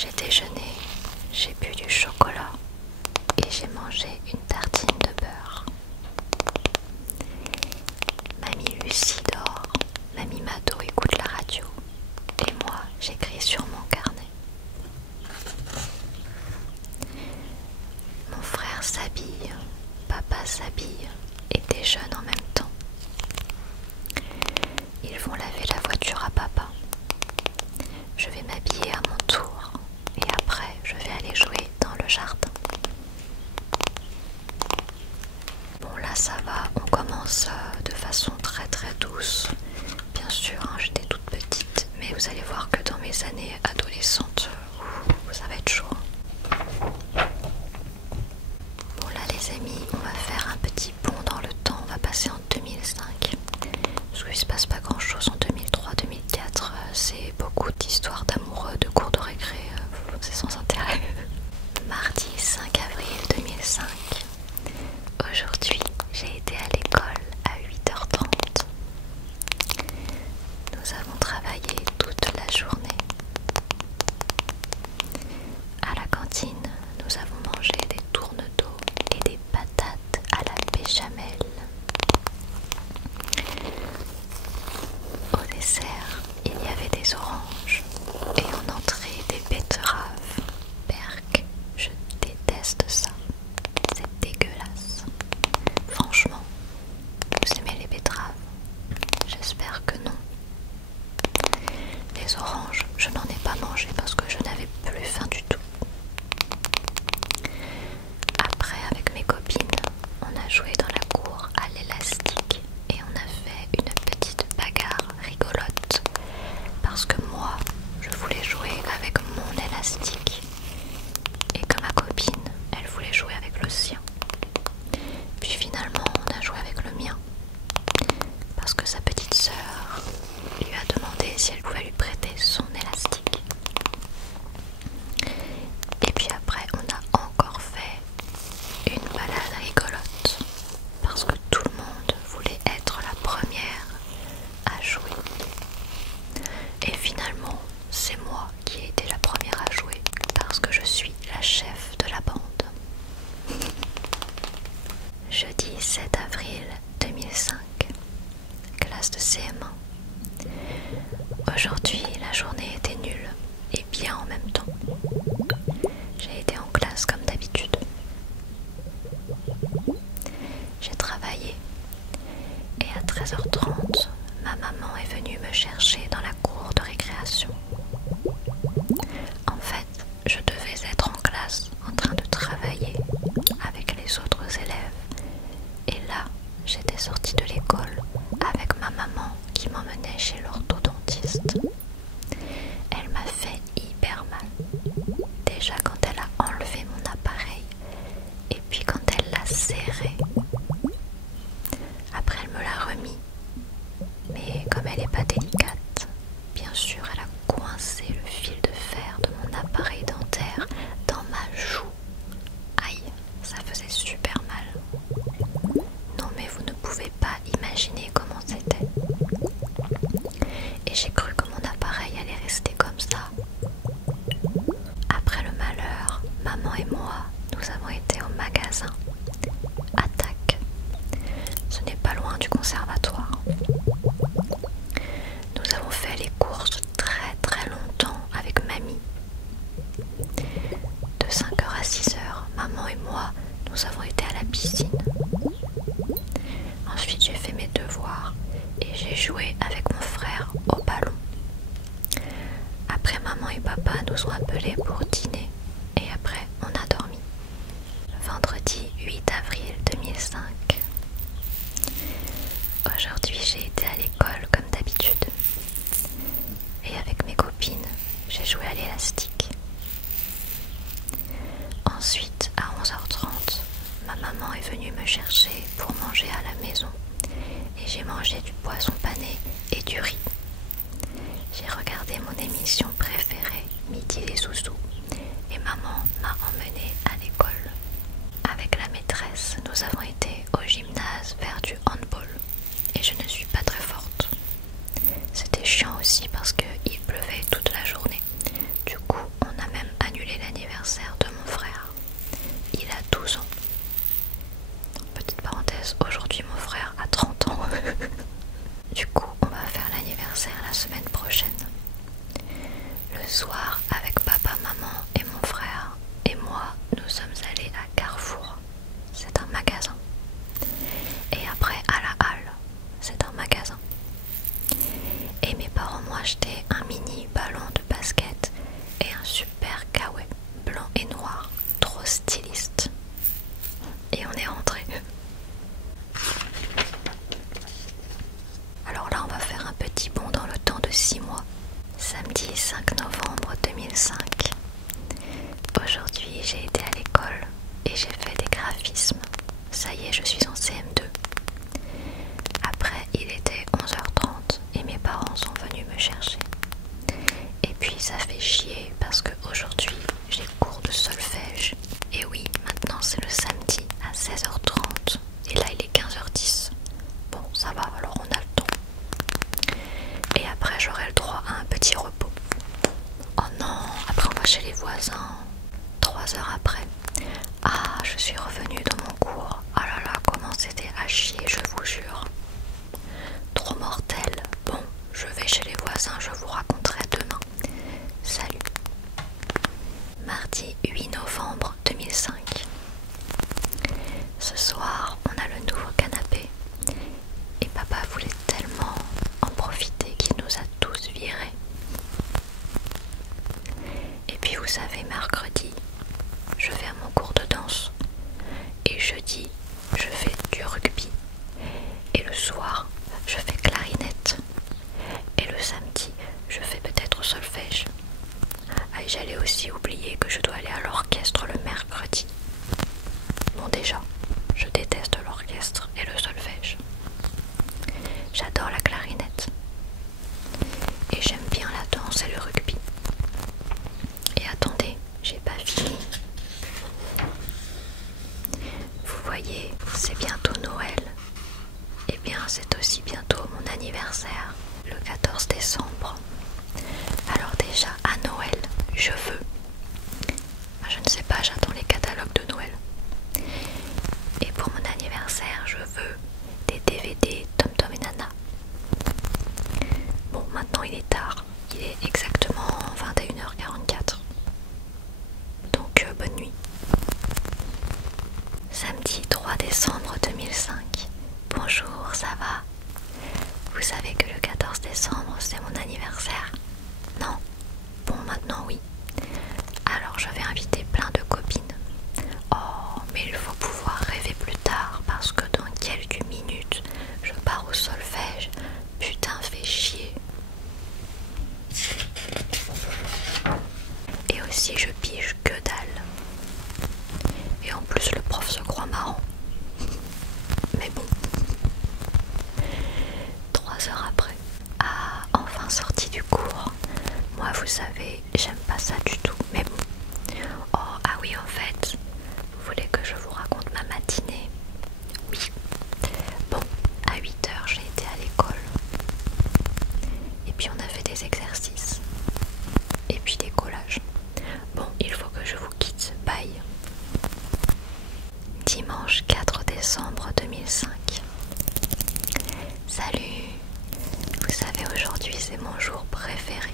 J'ai déjeuné, j'ai bu du chocolat et j'ai mangé une tartine de beurre. Mamie Lucie dort, Mamie Mado écoute la radio et moi j'écris sur mon carnet. Mon frère s'habille, papa s'habille et déjeune en même temps. Ils vont laver la voiture à papa. Je vais m'habiller à mon tour et après je vais aller jouer dans le jardin. Bon là ça va, on commence de façon très très douce. Bien sûr, hein, j'étais toute petite, mais vous allez voir que dans mes années adolescentes, ça va être chaud. Bon là les amis, on va faire un petit bond dans le temps, on va passer en 2005. Parce qu'il ne se passe pas grand chose en 2003-2004, c'est beaucoup d'histoires d'amoureux, de cours de récré, c'est sans intérêt. Mardi 5 avril 2005. Aujourd'hui, j'ai été à l'école à 8h30. Nous avons travaillé toute la journée. À la cantine, nous avons mangé des tourne-dos et des patates à la béchamel. Au dessert, il y avait des oranges et en entrée des betteraves. Berk, je déteste ça. C'est dégueulasse. Franchement, vous aimez les betteraves? J'espère que non. Les oranges, je n'en ai pas mangé parce que je n'avais plus faim du tout. Après, avec mes copines, on a joué dans la cour à l'élastique et on a fait une petite bagarre rigolote parce que moi, je voulais jouer avec mon élastique et que ma copine, elle voulait jouer avec le sien. Puis finalement, on a joué avec le mien parce que sa petite sœur lui a demandé si elle pouvait lui prêter son élastique. Et puis après, on a encore fait une balade rigolote parce que tout le monde voulait être la première à jouer. Et finalement, c'est moi qui ai été la première à jouer parce que je suis la chef de la bande. Jeudi 7 avril 2005, classe de CM1. Aujourd'hui, la journée était nulle et bien en même temps. J'ai été en classe comme d'habitude. J'ai travaillé et à 13h30, ma maman est venue me chercher dans la cour de récréation. En fait, je devais être en classe en train de travailler avec les autres élèves. Et là, j'étais sortie de l'école avec ma maman qui m'emmenait chez l'orthodontiste. Elle m'a fait hyper mal. Déjà quand elle a enlevé mon appareil et puis quand elle l'a serré. Après elle me l'a remis. Mais comme elle n'est pas délicate, bien sûr elle a coincé le fil de fer de mon appareil dentaire dans ma joue. Aïe, ça faisait super mal. Non mais vous ne pouvez pas imaginer comment c'était. Et j'ai cru que mon appareil allait rester comme ça. Après le malheur, maman et moi, nous avons été au magasin. Attaque. Ce n'est pas loin du conservatoire. Nous avons fait les courses très très longtemps avec mamie. De 5h à 6h, maman et moi, nous avons été à la piscine. Ensuite, j'ai fait mes devoirs et j'ai joué avec mon frère au ballon. Après, maman et papa nous ont appelés pour dîner et après, on a dormi. Vendredi 8 avril 2005. Aujourd'hui, j'ai été à l'école comme d'habitude. Et avec mes copines, j'ai joué à l'élastique. Ensuite, à 11h30, ma maman est venue me chercher pour manger à la maison. Et j'ai mangé du poisson pané et du riz. J'ai regardé mon émission préférée, Midi les Zouzous, et maman m'a emmenée à l'école. Avec la maîtresse, nous avons été au gymnase faire du handball. Et je ne suis pas très forte. C'était chiant aussi parce qu'il pleuvait toute la journée. Du coup, on n'a même soir, avec papa, maman et mon frère et moi, nous sommes allés à Carrefour. C'est un magasin. Et après à la Halle. C'est un magasin. Et mes parents m'ont acheté un mini ballon de basket et un super kawaii blanc et noir, trop styliste. Et on est rentré. Alors là, on va faire un petit bond dans le temps de 6 mois. Samedi 5 novembre 2005. Aujourd'hui, j'ai été à l'école et j'ai fait des graphismes. Ça y est, je suis en CM2. Après, il était 11h30 et mes parents sont venus me chercher. Et puis ça fait chier parce qu'aujourd'hui, j'ai cours de solfège. Et oui, maintenant c'est le samedi à 16h30 et là il est 15h10. Bon, ça va, alors on a le temps. Et après, j'aurai le droit à un petit repos. Oh non, après on va chez les voisins. 3 heures après. Ah, je suis revenue dans mon cours. Ah là là, comment c'était à chier, je vous jure. Trop mortel. Bon, je vais chez les voisins, je vous raconterai demain. Salut. Mardi 8 novembre 2005. Ce soir, on a le nouveau canapé. Et papa voulait tellement en profiter qu'il nous a tous virés. Et puis vous savez, mercredi, je vais à mon cours de danse. Et jeudi, je fais du rugby. Et le soir, je fais clarinette. Et le samedi, je fais peut-être solfège. Ah, et j'allais aussi oublier que je dois aller à l'orchestre le mercredi. Bon, déjà, je déteste l'orchestre et le solfège. J'adore la clarinette. Et j'aime bien la danse et le rugby. Et attendez, j'ai pas fini. Vous voyez, c'est bientôt Noël. Eh bien, c'est aussi bientôt mon anniversaire, le 14 décembre. Alors déjà, à Noël, je veux... Je ne sais pas, j'attends les catalogues de Noël. Et pour mon anniversaire, je veux des DVD Tom Tom et Nana. Bon, maintenant il est tard. Il est exactement 21h44. Donc, bonne nuit. Samedi 3 décembre 2005. Bonjour, ça va? Vous savez que le 14 décembre, c'est mon anniversaire? Non? Bon, maintenant oui. Alors je vais inviter plein de copines. Oh, mais il faut pouvoir rêver plus tard parce que dans quelques minutes, je pars au solfège. Putain, fais chier. Et aussi, je pige que dalle. Et en plus, le prof se croit marrant. Mais bon. 3 heures après. Ah, enfin sortie du cours. Moi, vous savez, j'aime pas ça du tout. Mais bon. Oh, ah oui, en fait, vous voulez que je vous raconte ma matinée? Oui. Bon, à 8h, j'ai été à l'école. Et puis on a fait des exercices. Et puis des collages. Bon, il faut que je vous quitte. Bye. Dimanche 4 décembre 2005. Salut. Vous savez, aujourd'hui c'est mon jour préféré.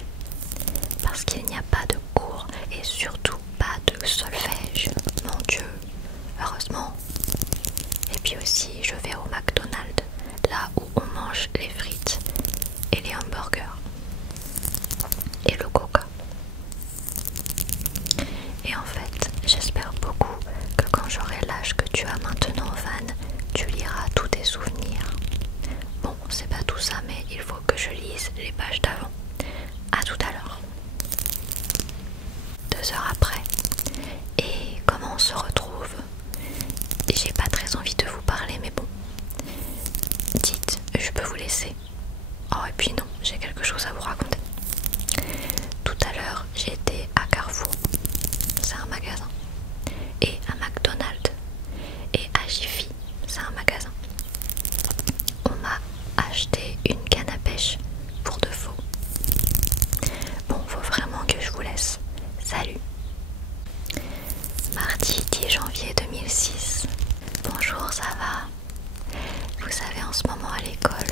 Parce qu'il n'y a pas de cours et surtout pas de solfège. Mon Dieu, heureusement. Et puis aussi, je vais au McDonald's, là où on mange les frites et les hamburgers. Et le coca. Et en fait, j'espère beaucoup que quand j'aurai l'âge que tu as maintenant, Van, tu liras tous tes souvenirs. Bon, c'est pas tout ça, mais il faut que je lise les pages d'avant. À tout à l'heure. 2 heures après. Et comment on se retrouve? J'ai pas très envie de vous parler, mais bon. Dites, je peux vous laisser. Oh, et puis non, j'ai quelque chose à vous raconter. Tout à l'heure, j'étais à Carrefour. C'est un magasin. Et à McDonald's. Et à Jiffy. C'est un magasin. On m'a acheté une canne à pêche pour de faux. Bon, faut vraiment que je vous laisse. Salut. Mardi 10 janvier 2006. Bonjour, ça va? Vous savez, en ce moment à l'école,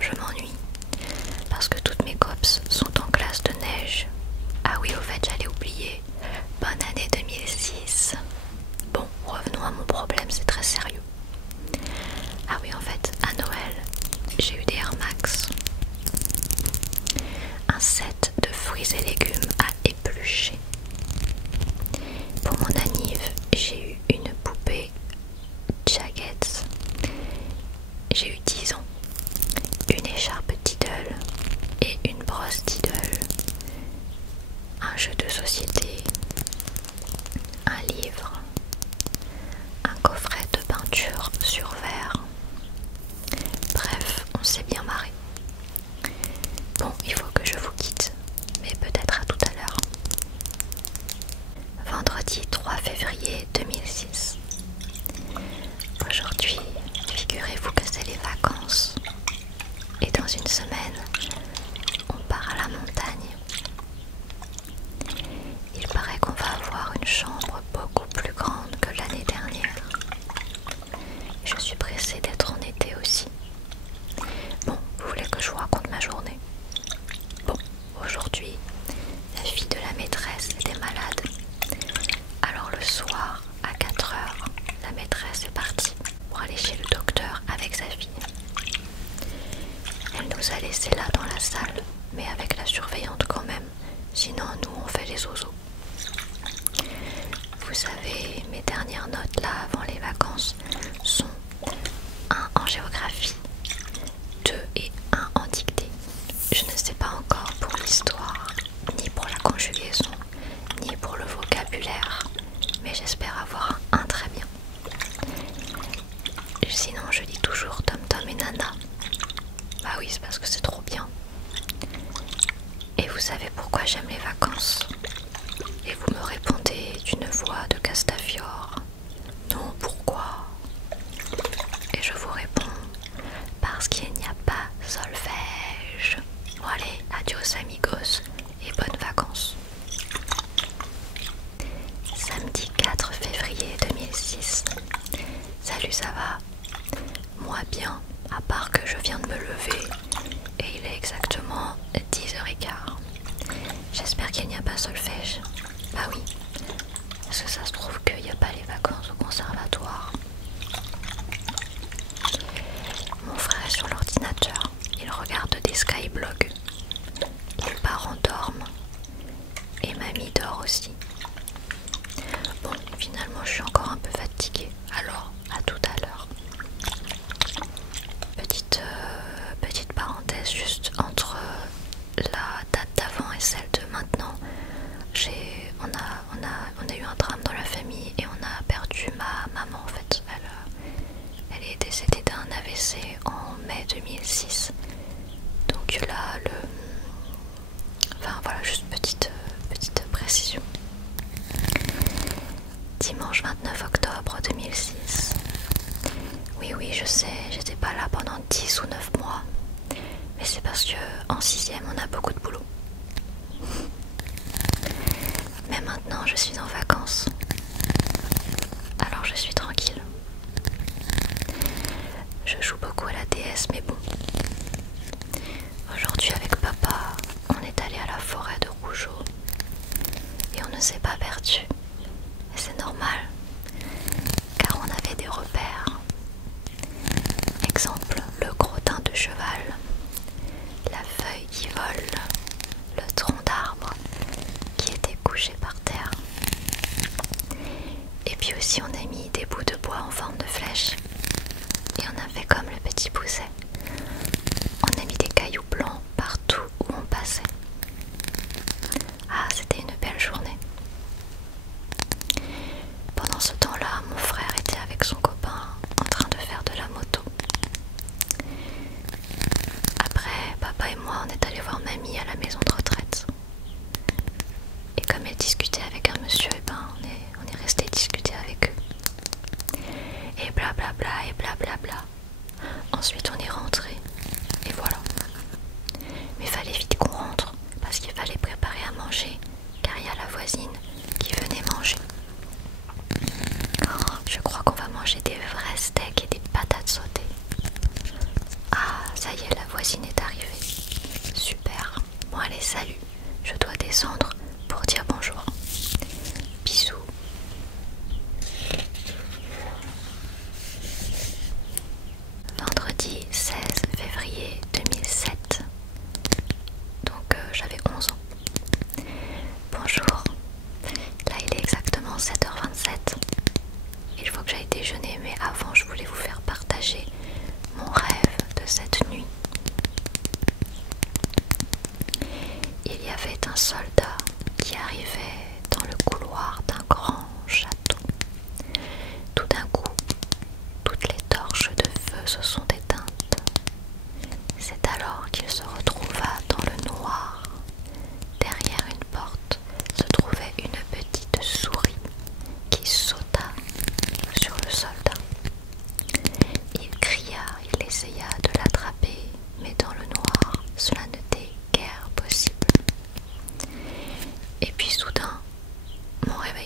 je m'ennuie parce que toutes mes cops au fait, j'allais oublier. Bonne année 2006. Bon, revenons à mon problème, c'est très sérieux. Ah oui, en fait, à Noël, j'ai eu des Air Max. Un set de fruits et légumes à éplucher. Pour mon anniv, j'ai eu une poupée Jaggets. J'ai eu 10 ans. Une écharpe Diddle et une brosse Diddle. Un jeu de société. Un livre. Un coffret de peinture sur verre. Bref, on s'est bien marré. Bon, il faut que je vous quitte, mais peut-être à tout à l'heure. Vendredi 3 février 2006. Aujourd'hui, figurez-vous que c'est les vacances. Et dans une semaine, on part à la montagne. Il paraît qu'on va avoir une chambre beaucoup plus grande que l'année dernière. Je suis pressée d'être en été aussi. Bon, vous voulez que je vous raconte ma journée? Bon, aujourd'hui, la fille de la maîtresse était malade. Alors le soir, à 4 heures, la maîtresse est partie pour aller chez le docteur avec sa fille. Elle nous a laissés là dans la salle, mais avec la surveillante quand même, sinon nous on fait les zozos. Vous savez, mes dernières notes là avant les vacances sont 1 en géographie, 2 et 1 en dictée. Je ne sais pas encore pour l'histoire, ni pour la conjugaison, ni pour le vocabulaire, mais j'espère avoir un très bien. Sinon je lis toujours Tom Tom et Nana. Bah oui, c'est parce que c'est trop bien. Et vous savez pourquoi j'aime les vacances? Et vous me répondez d'une voix de Castafiore. Non, pourquoi? Et je vous réponds, parce qu'il n'y a pas solfège. Bon allez, adios amigos et bonnes vacances. Samedi 4 février 2006. Salut, ça va? Moi bien, à part que je viens de me lever et il est exactement 10h15. J'espère qu'il n'y a pas solfège. Bah oui, parce que ça se trouve qu'il n'y a pas les vacances au conservatoire. Mon frère est sur l'ordinateur, il regarde des skyblogs. Les parents dorment et mamie dort aussi. Bon, finalement je suis encore un peu fatiguée, alors à tout à l'heure. Petite parenthèse juste entre la date d'avant et celle de maintenant. On a eu un drame dans la famille et on a perdu ma maman en fait. Elle est décédée d'un AVC en mai 2006. Donc là, enfin voilà, juste petite précision. Dimanche 29 octobre 2006. Oui, je sais, j'étais pas là pendant 10 ou 9 mois. Mais c'est parce que en 6ème, on a beaucoup de boulot. Mais maintenant, je suis en vacances. Alors je suis tranquille. Je joue beaucoup à la DS, mais bon. Aujourd'hui, avec papa, on est allé à la forêt de Rougeau. Et on ne s'est pas perdu. Et c'est normal, car on avait des repères. Exemple, le crottin de cheval, la feuille qui vole, le tronc d'arbre qui était couché par terre. Et puis aussi on a mis des bouts de bois en forme de flèche. Et on a fait comme le petit pousset. On a mis des cailloux blancs partout où on passait. Ah, c'était une belle journée. Pendant ce temps-là, mon frère était avec son copain en train de faire de la moto. Après, papa et moi, on est allés voir mamie à la maison de retraite. Et comme elle discutait avec un monsieur, on est resté discuter avec eux.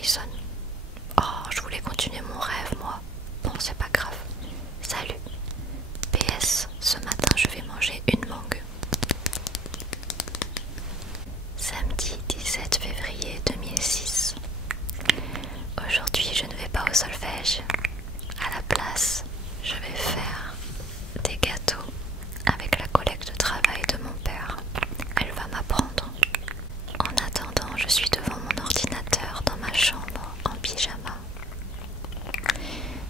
sonne. Oh, je voulais continuer mon rêve, moi. Bon, c'est pas grave. Salut. PS, ce matin, je vais manger une mangue. Samedi 17 février 2006. Aujourd'hui, je ne vais pas au solfège. À la place, je vais faire des gâteaux avec la collègue de travail de mon père. Elle va m'apprendre. En attendant, je suis devant mon ordinateur dans ma chambre en pyjama.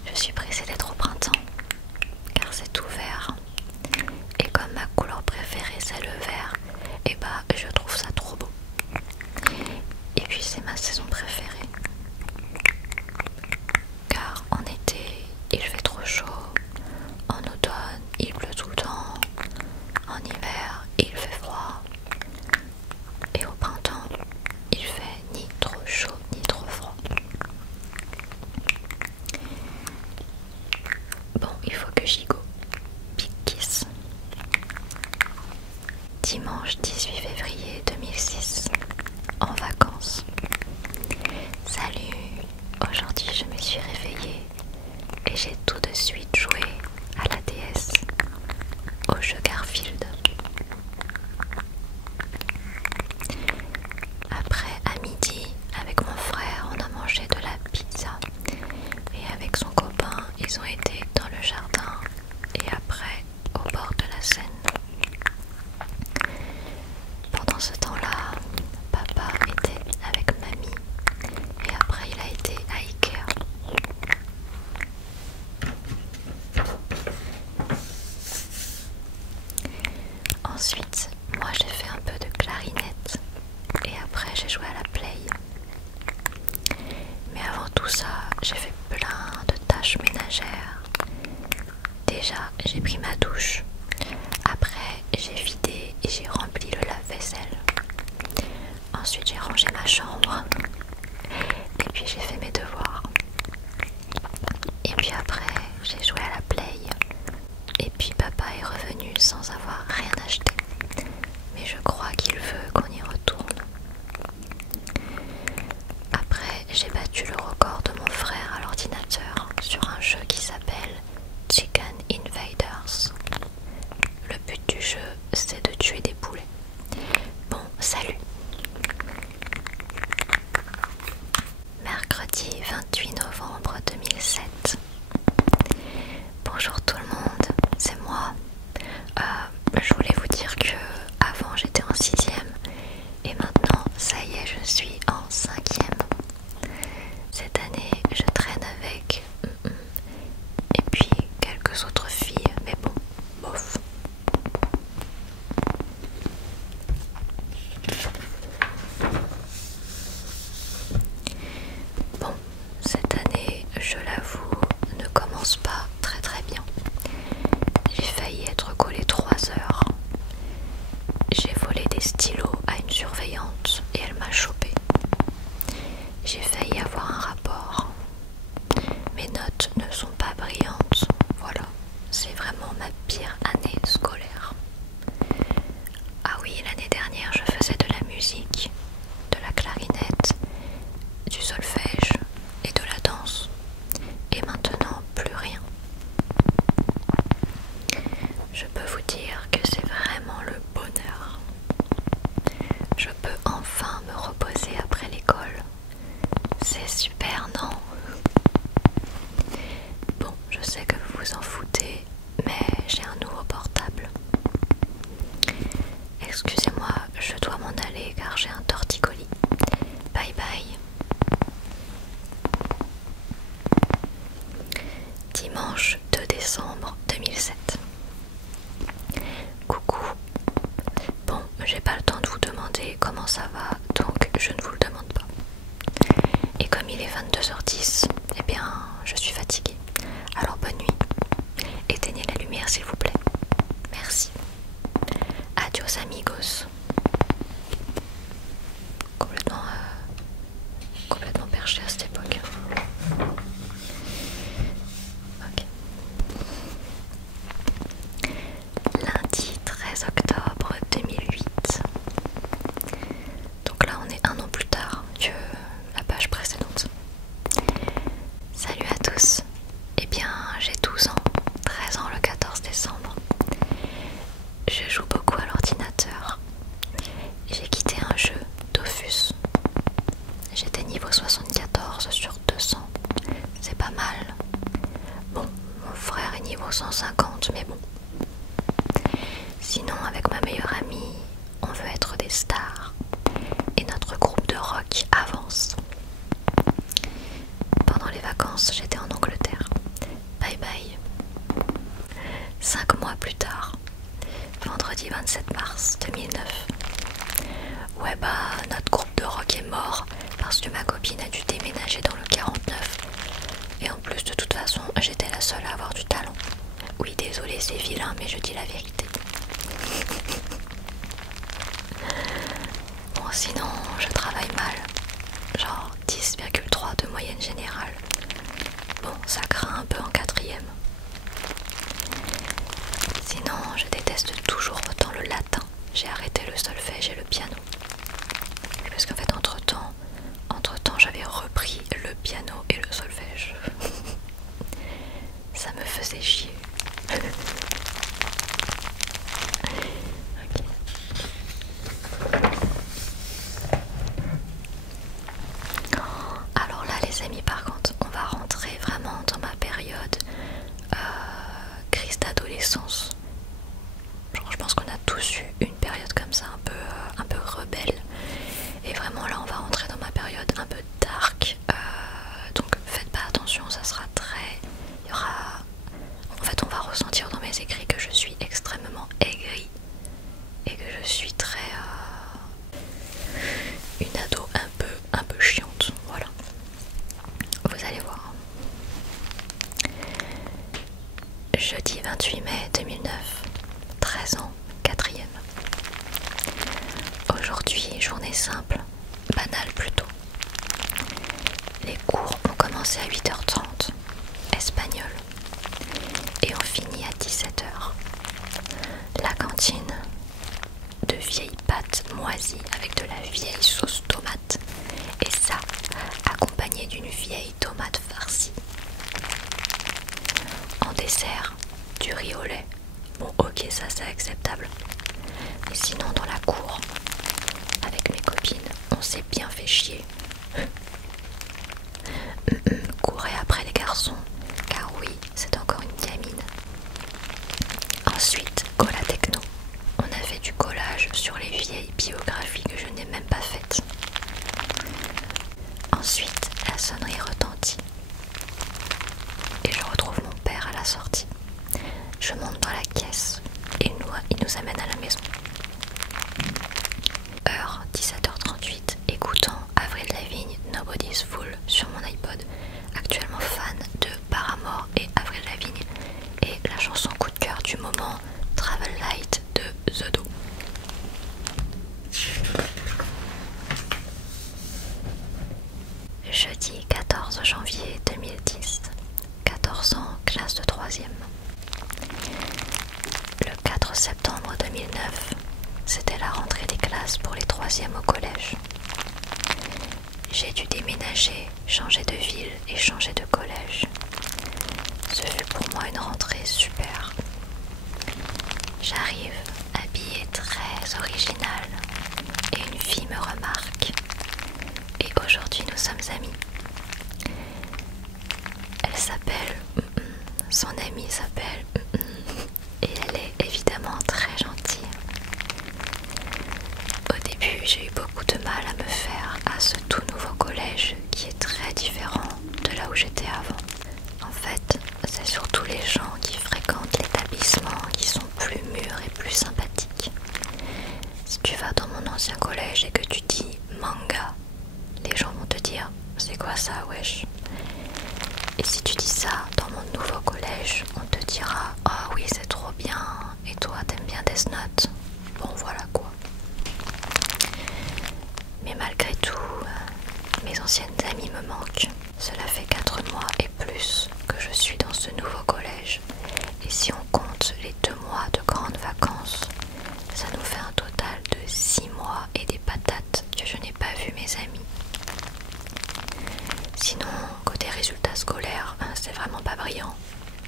Je suis pressée d'être au printemps car c'est tout vert. Et comme ma couleur préférée c'est le vert, et bah je trouve ça trop beau. Et puis c'est ma saison préférée. Car en été il fait trop chaud, en automne il pleut tout le temps, en hiver il fait froid, et au printemps il fait ni trop chaud ni trop froid. Bon, il faut que j'y go. Big kiss. Dimanche 18 février 2006, en vacances. Salut, aujourd'hui je me suis réveillée et j'ai tout de suite joué à la DS, au jeu Garfield. Après, à midi, avec mon frère, on a mangé de la pizza et avec son copain, ils ont été dans le jardin et après au bord de la Seine. Pendant ce temps-là, papa était avec mamie et après il a été à Ikea. Ensuite, moi j'ai fait un peu de clarinette et après j'ai joué à la play. Mais avant tout ça, j'ai fait plein de tâches ménagères. Déjà, j'ai pris ma douche. Après, j'ai vidé et j'ai rempli le lave-vaisselle. Ensuite, j'ai rangé ma chambre. Et puis, j'ai fait mes devoirs. Et puis après, j'ai joué à la play. Et puis, papa est revenu sans avoir rien acheté. Mais je crois qu'il veut qu'on y retourne. Après, j'ai battu le record de mon frère à l'ordinateur sur un jeu qui s'appelle Chicken Invaders. Le but du jeu, c'est de tuer des poulets. Bon, salut. Mercredi 28 novembre 2007. Bonjour tout le monde, c'est moi. Je voulais vous dire que avant j'étais en 6e et maintenant ça y est, je suis en 5e. Cette année je traîne avec et puis quelques autres filles, mais bon, bof. Bon, cette année, je l'avoue, ne commence pas très très bien. J'ai failli être collée 3 heures. J'ai volé des stylos à une surveillante et elle m'a chopé. J'ai failli avoir un rapport. Mes notes ne sont pas brillantes. Voilà, c'est vraiment ma pire année scolaire. Ah oui, l'année dernière, je faisais de la musique, de la clarinette, du solfège et de la danse. Et maintenant, plus rien. Je peux vous dire que c'est vraiment le bonheur. Je peux enfin me reposer après l'école. C'est super, non? Bon, je sais que vous vous en foutez, mais j'ai un nouveau portable. Excusez-moi, je dois m'en aller car j'ai un torticolis. Bye bye. Dimanche 2 décembre 2007. Coucou. Bon, j'ai pas le temps de vous demander comment ça va, donc je ne vous le demande pas. Et comme il est 22h10, eh bien, je suis fatiguée. Alors bonne nuit. Éteignez la lumière s'il vous plaît. Merci. Adios amigos. Complètement perché à cette époque. Ok. Lundi 13 octobre 2008. Donc là on est un an plus tard que la page précédente. j'étais niveau 74 sur 200. C'est pas mal. Bon, mon frère est niveau 150, mais bon. Sinon, avec ma meilleure amie, on veut être des stars. Et notre groupe de rock avance. Pendant les vacances, j'étais en Angleterre. Bye bye. 5 mois plus tard, vendredi 27 mars 2009. Ouais bah, notre groupe de rock est mort parce que ma copine a dû déménager dans le 49. Et en plus, de toute façon, j'étais la seule à avoir du talent. Oui, désolé, c'est vilain, mais je dis la vérité. Bon, sinon, je travaille mal. Genre 10,3 de moyenne générale. Bon, ça craint un peu en quatrième. Sinon, je déteste toujours autant le latin. J'ai arrêté le solfège et le piano. Parce qu'en fait, entre-temps, j'avais repris le piano et le solfège. Ça me faisait chier. Ok. Alors là, les amis, par contre, on va rentrer vraiment dans ma période crise d'adolescence. Genre, je pense qu'on a tous eu une période comme ça, un peu rebelle. Et vraiment là, on va rentrer dans ma période un peu dark. Donc faites pas attention, ça sera très... Il y aura... En fait, on va ressentir dans mes écrits que je suis extrêmement aigrie. Et que je suis très... une ado un peu chiante. Voilà. Vous allez voir. Jeudi 28 mai 2009. 13 ans, 4e. Aujourd'hui, journée simple, banale plutôt. Les cours ont commencé à 8h30, espagnol, et on finit à 17h. La cantine, de vieilles pâtes moisies avec de la vieille sauce tomate, et ça, accompagné d'une vieille tomate farcie. En dessert, du riz au lait. Bon, ok, ça c'est acceptable. Mais sinon, dans la cour, avec mes copines, on s'est bien fait chier. Courez après les garçons, car oui, c'est encore une gamine. Ensuite, colla techno. On a fait du collage sur les vieilles biographies que je n'ai même pas faites. Ensuite, la sonnerie retentit. Et je retrouve mon père à la sortie. Je monte dans la caisse et il nous amène à la maison. Heure 17h38, écoutant Avril Lavigne, Nobody's Fool sur mon iPod. Actuellement fan de Paramore et Avril Lavigne. Et la chanson coup de cœur du moment, Travel Light de The Do. Jeudi 14 janvier 2010. 14 ans, classe de 3e. Le 4 septembre 2009, c'était la rentrée des classes pour les 3e au collège. J'ai dû déménager, changer de ville et changer de collège. Ce fut pour moi une rentrée super. J'arrive habillée très originale et une fille me remarque. Et aujourd'hui nous sommes amies. Elle s'appelle... Son amie s'appelle... Et elle est évidemment très gentille. Au début, j'ai eu beaucoup de mal à me faire à ce tout nouveau collège qui est très différent de là où j'étais avant. En fait, c'est surtout les gens qui fréquentent l'établissement qui sont plus mûrs et plus sympathiques. Si tu vas dans mon ancien collège et que tu dis manga, les gens vont te dire c'est quoi ça wesh. Et si tu dis ça dans mon nouveau collège, on te dira ah oui c'est trop bien et toi t'aimes bien Death Note. Bon voilà quoi. Mais malgré tout, mes anciennes amies me manquent. Cela fait 4 mois et plus que je suis dans ce nouveau collège. Et si on compte les 2 mois de grandes vacances, ça nous fait un total de 6 mois et des patates que je n'ai pas vu mes amis. Sinon, côté résultats scolaires, c'est vraiment pas brillant.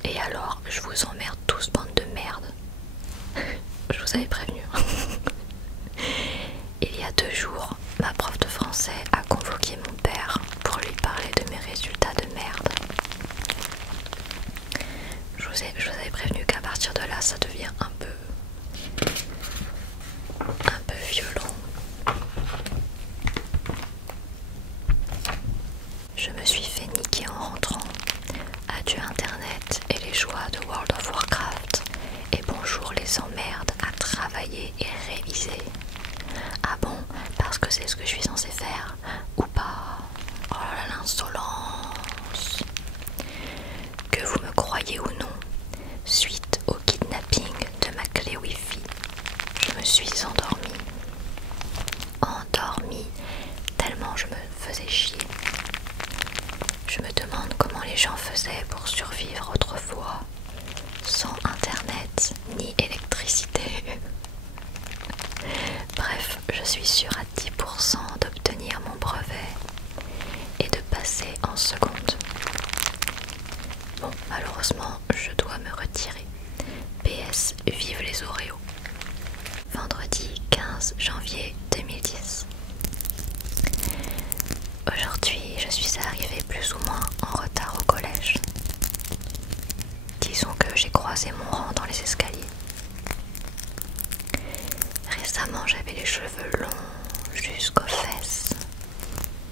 Et alors, je vous emmerde tous, bande de merde. Je vous avais prévenu. Il y a 2 jours, ma prof de français a convoqué mon je me suis fait niquer en rentrant. Adieu Internet et les joies de World of Warcraft. Et bonjour les emmerdes à travailler et réviser. Ah bon, parce que c'est ce que je suis censée faire ou pas? Oh là là, l'insolence! Que vous me croyez ou non, suite au kidnapping de ma clé Wi-Fi, je me suis endormie. Endormie, tellement je me faisais chier. Je me demande comment les gens faisaient pour survivre autrefois, sans internet ni électricité. Bref, je suis sûre à 10% d'obtenir mon brevet et de passer en seconde. Bon, malheureusement, je dois me retirer. PS, vive les Oreos. Vendredi 15 janvier 2010. Aujourd'hui, je suis arrivée plus ou moins en retard au collège. Disons que j'ai croisé mon rang dans les escaliers. Récemment, j'avais les cheveux longs jusqu'aux fesses,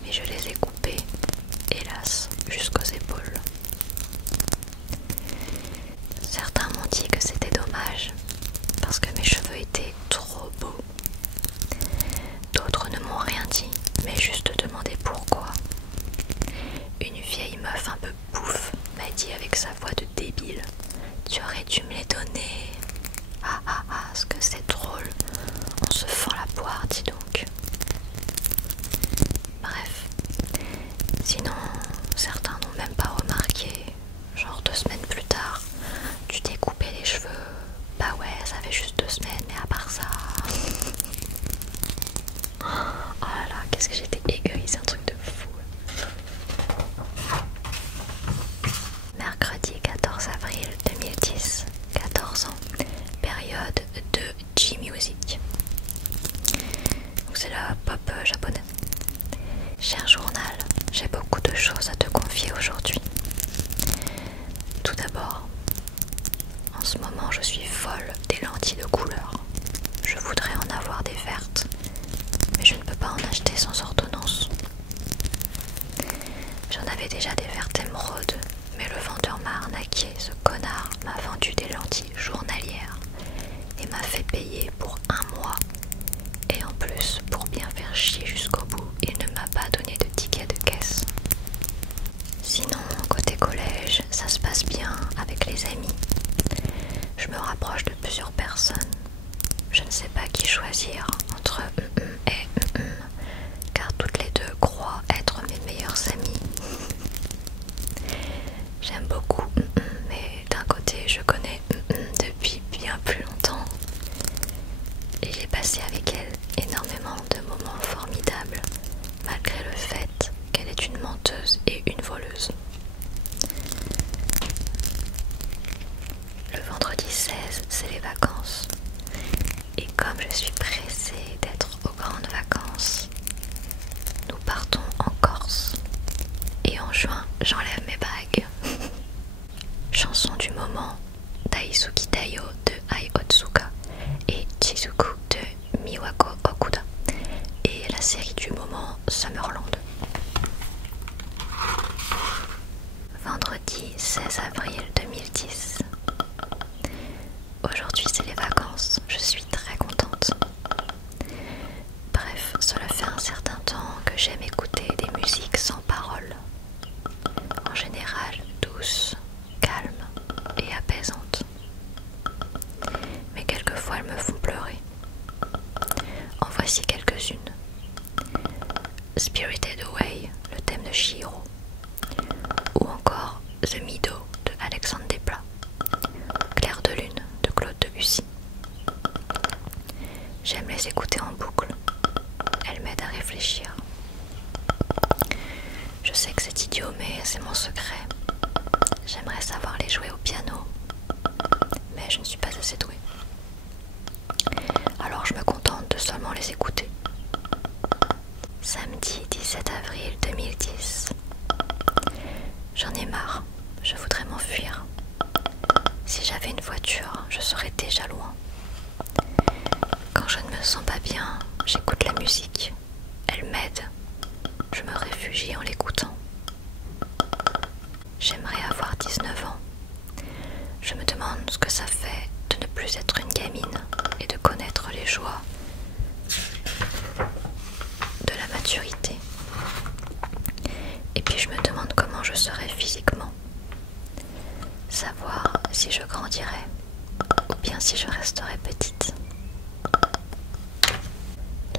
mais je les ai coupés, hélas, jusqu'aux épaules. Certains m'ont dit que c'était dommage, parce que mes cheveux étaient trop beaux. D'autres ne m'ont rien dit, mais juste demandé pourquoi. Une vieille meuf un peu bouffe m'a dit avec sa voix de débile: tu aurais dû me les donner. Ah ah ah, ce que c'est drôle. On se fend la poire, dis donc. Bref. Sinon, certains n'ont même pas remarqué. Genre 2 semaines plus tard, tu t'es coupé les cheveux. Bah ouais, ça fait juste 2 semaines, mais à part ça... Oh là là, qu'est-ce que j'étais aigrie, c'est un truc de fou. Mercredi 14 avril 2010, 14 ans, période de G-Music. Donc c'est la pop japonaise. Cher journal, j'ai beaucoup de choses à te confier aujourd'hui. Tout d'abord, en ce moment je suis folle des lentilles de couleur. Je voudrais en avoir des vertes, mais je ne peux pas en acheter sans ordonnance. J'en avais déjà des vertes émeraudes, mais le vendeur m'a arnaqué. Ce connard m'a vendu des lentilles journalières et m'a fait payer pour 1 mois. Et en plus, pour bien faire chier jusqu'au bout, il ne m'a pas donné de ticket de caisse. Sinon, côté collège, ça se passe bien avec les amis. Je me rapproche de plusieurs personnes. Je ne sais pas qui choisir entre et car toutes les deux croient être mes meilleures amies. J'aime beaucoup mais d'un côté je connais depuis bien plus longtemps. Et j'ai passé avec elle énormément de moments formidables, malgré le fait qu'elle est une menteuse et une voleuse. Le vendredi 16, c'est les vacances. Et comme je suis pressée d'être aux grandes vacances, nous partons en Corse. Et en juin, j'enlève mes bagues. Chanson du moment, Daisuki Dayo de Ai Otsuka et Chizuku de Miwako Okuda. Et la série du moment, Summerland. Vendredi 16 avril 2010. Aujourd'hui c'est les vacances, je suis très contente. Bref, cela fait un certain temps que j'aime écouter des musiques sans paroles. En général douces, calmes et apaisantes. Mais quelquefois elles me font pleurer. En voici quelques-unes. Spirited Away, le thème de Chihiro. Ou encore The Mido de Alexandre Desplat. Clair de lune de Claude Debussy. J'aime les écouter en boucle. Elles m'aident à réfléchir. Je sais que c'est idiot, mais c'est mon secret. J'aimerais savoir les jouer au piano, mais je ne suis pas assez douée. Alors je me contente de seulement les écouter. Samedi 17 avril 2010. J'en ai marre, je voudrais m'enfuir. Si j'avais une voiture, je serais déjà loin. Quand je ne me sens pas bien, j'écoute la musique. Elle m'aide. Je me réfugie en l'écoutant. j'aimerais avoir 19 ans. Je me demande ce que ça fait de ne plus être une gamine et de connaître les joies de la maturité. Et puis je me demande comment je serais physiquement. Savoir si je grandirais ou bien si je resterais petite.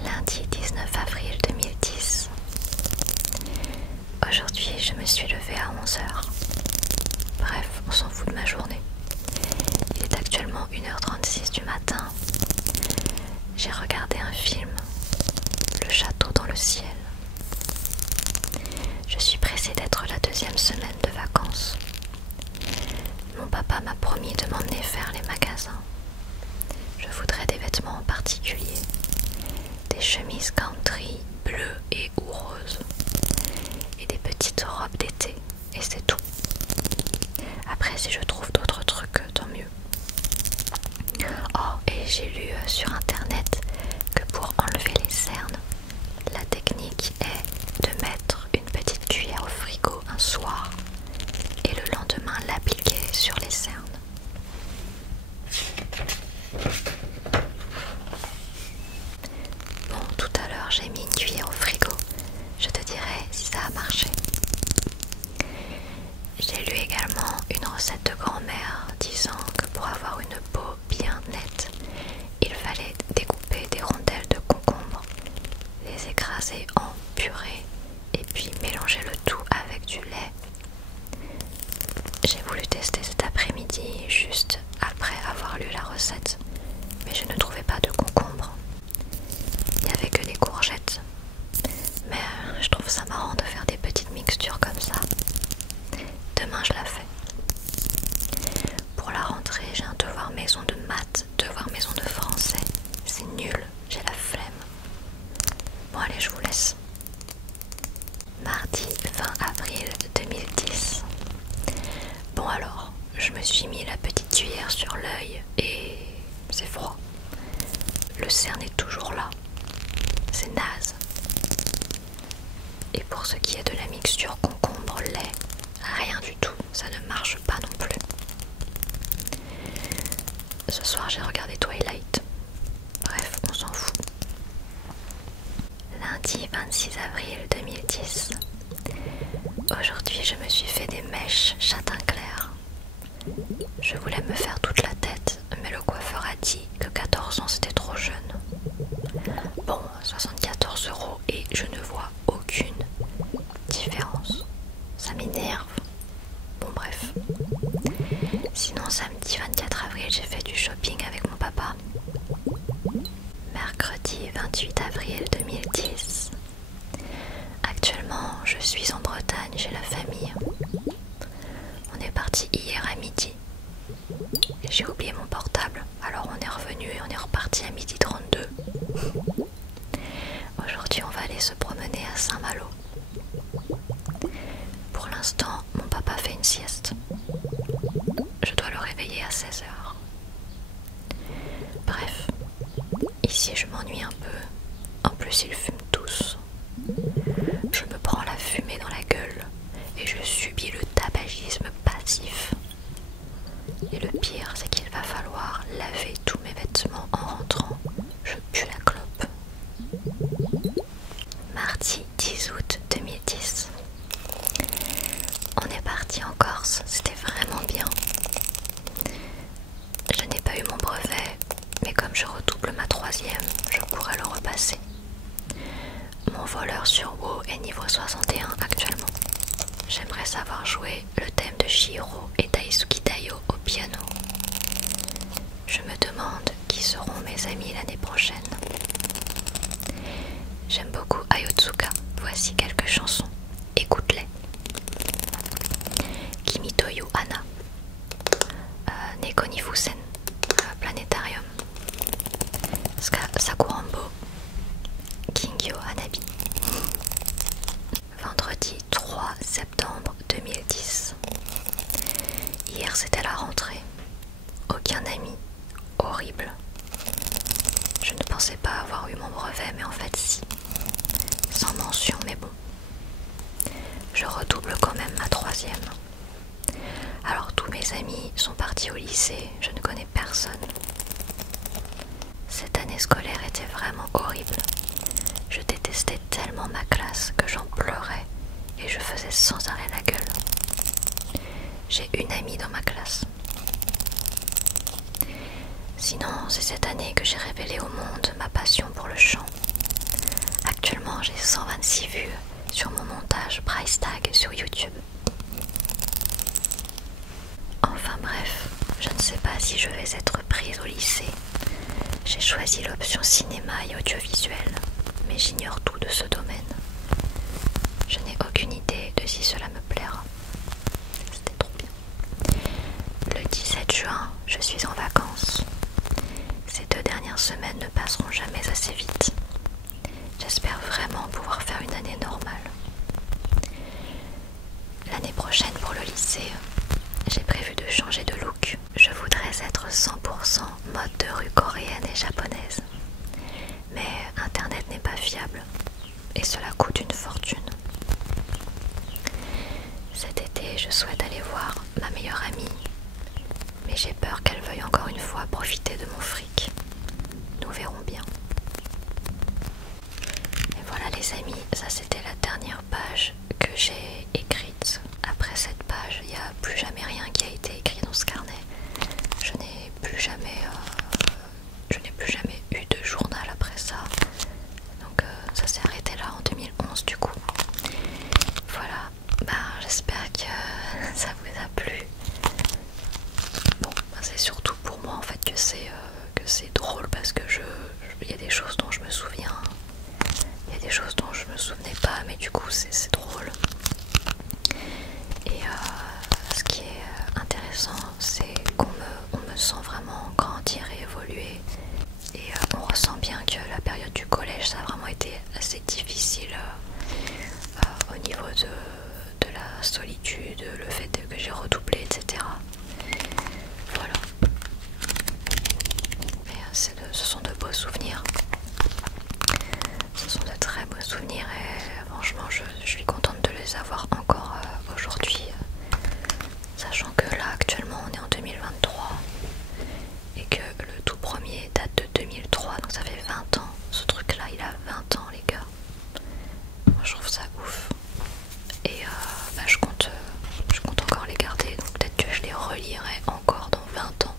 Lundi 19 avril 2010. Aujourd'hui, je me suis levée à 11 h. Bref, on s'en fout de ma journée. Il est actuellement 1 h 36 du matin. J'ai regardé un film, Le château dans le ciel. Je suis pressée d'être la deuxième semaine de vacances. Mon papa m'a promis de m'emmener faire les magasins. Je voudrais des vêtements en particulier, des chemises country bleues et ou roses, et des petites robes d'été, et c'est tout. Après, si je trouve d'autres trucs, tant mieux. Oh, et j'ai lu sur internet que pour enlever les cernes, la technique est de mettre une petite cuillère au frigo un soir et le lendemain l'appliquer sur les cernes. Bon, tout à l'heure j'ai mis une cuillère au frigo. Je te dirai si ça a marché. J'ai lu également une recette de grand-mère disant que pour avoir une peau bien nette, il fallait découper des rondelles de concombre, les écraser en purée et puis mélanger le tout avec du lait. J'ai voulu tester cet après-midi juste après avoir lu la recette, mais je ne trouvais pas de concombre. Il n'y avait que des courgettes. Mais je trouve ça marrant de faire des petites mixtures comme ça. Demain je la fais. Pour la rentrée, j'ai un devoir maison de maths, devoir maison de français. C'est nul, j'ai la flemme. Bon allez, je vous laisse. Mardi 20 avril 2010. Bon alors, je me suis mis la petite cuillère sur l'œil et c'est froid. Le cerne est toujours là. C'est naze. Et pour ce qui est de la mixture concombre-lait, rien du tout, ça ne marche pas non plus. Ce soir j'ai regardé Twilight. Bref, on s'en fout. Lundi 26 avril 2010. Aujourd'hui je me suis fait des mèches châtain clair. Je voulais me faire toute la tête, mais le coiffeur a dit que 14 ans c'était trop jeune. Bon, 74 € et je ne vois aucune différence. Ça m'énerve. Bon bref. Sinon samedi 24 avril j'ai fait du shopping avec mon papa. Mercredi 28 avril 2010. Actuellement je suis en Bretagne chez la famille. On est parti hier à midi. J'ai oublié mon portable, alors on est revenu et on est reparti à 12h32. Aujourd'hui on va aller se promener à Saint-Malo. Pour l'instant mon papa fait une sieste. Je dois le réveiller à 16 h. Bref, ici je m'ennuie un peu. En plus ils fument tous. Je me prends la fumée dans la gueule et je subis le tabagisme passif. Et le pire c'est qu'il va falloir laver tous mes vêtements en rentrant. Je pue la clope. Mardi 10 août 2010. On est parti en Corse, c'était vraiment bien. Je n'ai pas eu mon brevet, mais comme je redouble ma 3e, je pourrais le repasser. Mon voleur sur WoW est niveau 61 actuellement. J'aimerais savoir jouer le thème de Chihiro et Daisuki Daio au piano. Je me demande qui seront mes amis l'année prochaine. J'aime beaucoup Ayotsuka, voici quelques chansons. Écoute-les. Kimitoyu Ana, Neko ni Fusen, Planétarium, Sakurambo, Kingyo Hanabi. Vendredi 3 septembre 2010. Hier c'était la rentrée. Aucun ami. Horrible. Je ne pensais pas avoir eu mon brevet, mais en fait si. Sans mention, mais bon. Je redouble quand même ma 3e. année que j'ai révélé au monde ma passion pour le chant. Actuellement, j'ai 126 vues sur mon montage Price Tag sur YouTube. Enfin bref, je ne sais pas si je vais être prise au lycée. J'ai choisi l'option cinéma et audiovisuel, mais j'ignore tout de ce domaine. Je n'ai aucune idée de si cela me plaira. C'était trop bien. Le 17 juin, je suis en vacances. Ces 2 dernières semaines ne passeront jamais assez vite. J'espère vraiment pouvoir faire une année normale. L'année prochaine pour le lycée, j'ai prévu de changer de look. Je voudrais être 100% mode de rue coréenne et japonaise. Mais internet n'est pas fiable et cela coûte une fortune. Cet été, je souhaite aller voir ma meilleure amie, mais j'ai peur qu'elle veuille encore une fois profiter de mon fric. Nous verrons bien. Et voilà les amis, ça c'était la dernière page que j'ai écrite. Après cette page, il n'y a plus jamais rien qui a été écrit dans ce carnet. Je n'ai plus jamais eu de journal après ça. Donc ça s'est arrêté là en 2011 du coup. Voilà, j'espère que ça vous a plu. Bon, c'est surtout pour moi en fait que c'est drôle parce que il y a des choses dont je me souviens, il y a des choses dont je me souvenais pas, mais du coup c'est drôle. Et ce qui est intéressant, c'est qu'on me sent vraiment grandir et évoluer. Et on ressent bien que la période du collège, ça a vraiment été assez difficile au niveau de la solitude, le fait que j'ai redoublé, etc. Voilà. Mais ce sont de beaux souvenirs. Ce sont de très beaux souvenirs et franchement je suis contente de les avoir encore aujourd'hui. Sachant que là actuellement on est en 2023 et que le tout premier date de 2003, donc ça fait 20 ans. Ce truc là il a 20 ans les gars. Moi je trouve ça ouf. Et je compte encore les garder, donc peut-être que je les relirai encore dans 20 ans.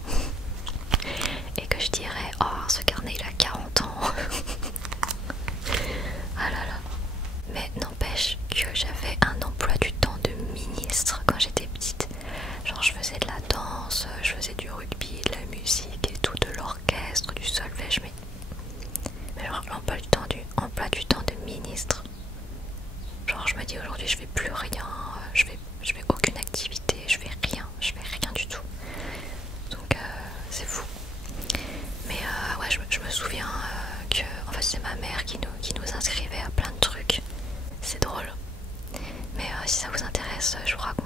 Et que je dirais, oh ce carnet il a 40 ans. Ah là là. Mais n'empêche que j'avais un emploi du temps de ministre quand j'étais petite. Genre je faisais de la danse, je faisais du rugby, de la musique et tout, de l'orchestre, du solfège, mais genre l'emploi du temps de ministre. Genre je me dis aujourd'hui je fais plus rien, je fais aucune activité, je fais rien du tout. Donc c'est fou. Mais ouais je me souviens que en fait c'est ma mère qui nous inscrivait à plein de trucs. C'est drôle. Mais si ça vous intéresse, je vous raconte